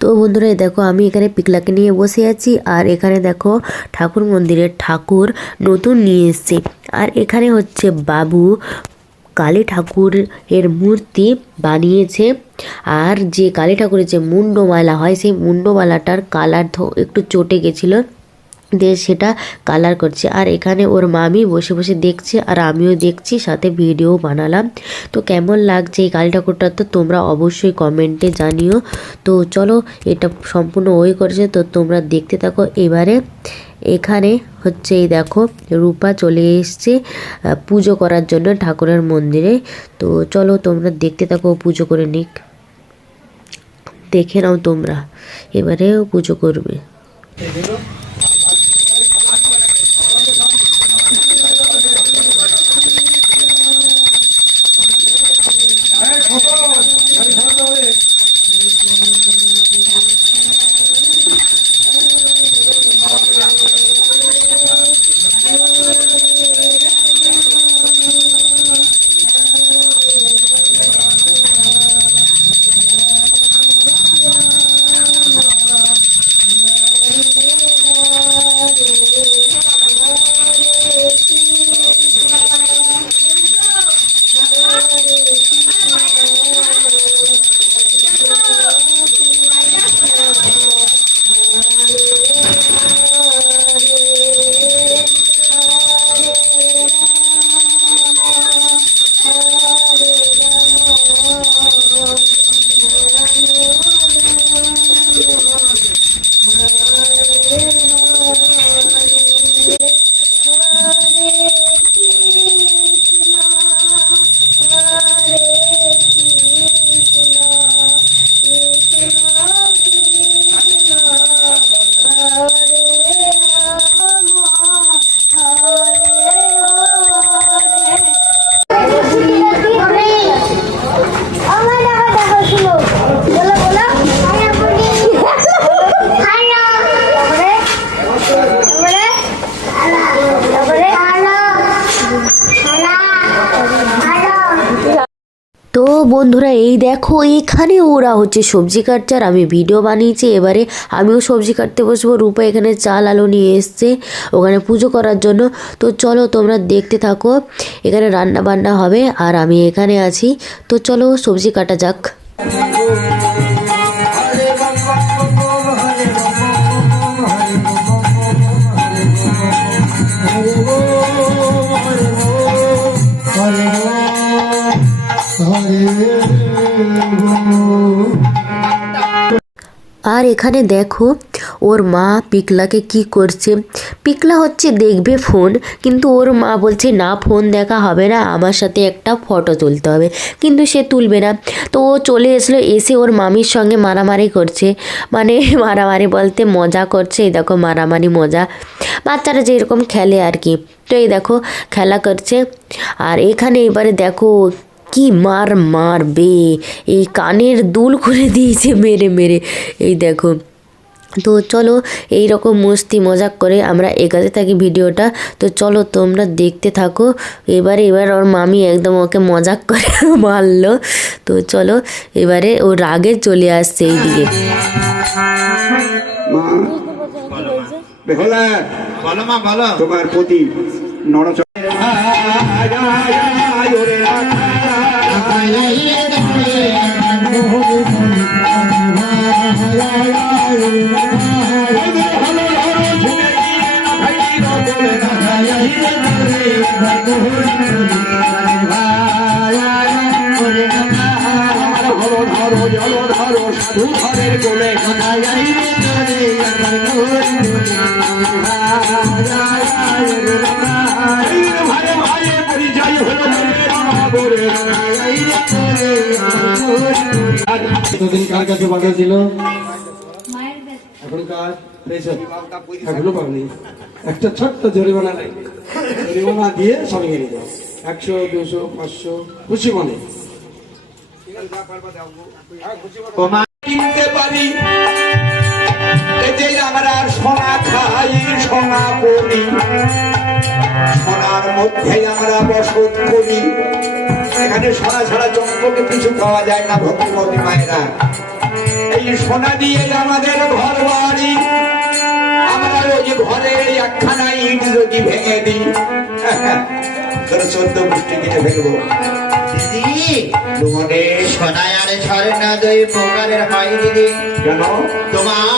তো বন্ধুরা দেখো আমি এখানে পিকলাকে নিয়ে বসে আছি, আর এখানে দেখো ঠাকুর মন্দিরের ঠাকুর নতুন নিয়ে এসছে। আর এখানে হচ্ছে বাবু কালী ঠাকুরের মূর্তি বানিয়েছে। আর যে কালী ঠাকুরের যে মুন্ডমালা হয়, সেই মুন্ডমালাটার কালার একটু চটে গেছিলো, দিয়ে সেটা কালার করছে। আর এখানে ওর মামি বসে বসে দেখছে, আর আমিও দেখছি, সাথে ভিডিও বানালাম। তো কেমন লাগছে এই কালী ঠাকুরটা তো তোমরা অবশ্যই কমেন্টে জানিও। তো চলো, এটা সম্পূর্ণ ওই করেছে, তো তোমরা দেখতে থাকো। এবারে এখানে হচ্ছে এই দেখো রূপা চলে এসছে পুজো করার জন্য ঠাকুরের মন্দিরে। তো চলো তোমরা দেখতে থাকো, পুজো করে নিক, দেখে নাও তোমরা। এবারেও পুজো করবে। তো বন্ধুরা এই দেখো এখানে ওরা হচ্ছে সবজি কাটছে, আর আমি ভিডিও বানিয়েছি। এবারে আমিও সবজি কাটতে বসবো। রূপা এখানে চাল আলু নিয়ে এসছে ওখানে পুজো করার জন্য। তো চলো তোমরা দেখতে থাকো, এখানে রান্না বান্না হবে আর আমি এখানে আছি। তো চলো সবজি কাটা যাক। আর এখানে দেখো ওর মা পিকলাকে কি করছে। পিকলা হচ্ছে দেখবে ফোন, কিন্তু ওর মা বলছে না ফোন দেখা হবে না, আমার সাথে একটা ফটো তুলতে হবে, কিন্তু সে তুলবে না। তো ও চলে এসলো, এসে ওর মামির সঙ্গে মারামারি করছে, মানে মারামারি বলতে মজা করছে। এই দেখো মারামারি মজা, বাচ্চারা যেরকম খেলে আর কি। তো এই দেখো খেলা করছে। আর এখানে এবারে দেখো কি মারবে, এই কানের দুল খুলে দিয়েছে মেরে মেরে, এই দেখো। তো চলো এই রকম মস্তি মজাক করে আমরা এগাতে থাকি ভিডিওটা। তো চলো তোমরা দেখতে থাকো। এবার ওর মামি একদম ওকে মজাক করে মারলো। তো চলো এবারে ও রাগে চলে আসছে এইদিকে। তোমার প্রতি সাধু ঘরের কোলে পরিচয় হলো এতদিন কার কাছে বাধা ছিল, এখনকার এখনো পাবনি। একটা ছোট্ট জরিমানা লাগবে, জরিমানা দিয়ে সঙ্গে নিয়ে যাও, 100, 200, 500 খুশি মনে কিনতে পারি। এতে আমরা সোনা খাই সোনা করি, সোনার মধ্যে আমরা বসত করি। এখানে সোনা ছাড়া জন্মকে কিছু পাওয়া যায় না ভক্তিমতী মায়েরা। এই সোনা দিয়ে আমাদের ঘর বাড়ি, আমরা ওই ঘরে একখানা ইট যদি ভেঙে দিই, তোর 14 গোষ্ঠী কিনে ফেলবো। দিদি তোমাদের সোনায় আর ঝরে না দুই প্রকারের হয় দিদি। কেন? তোমার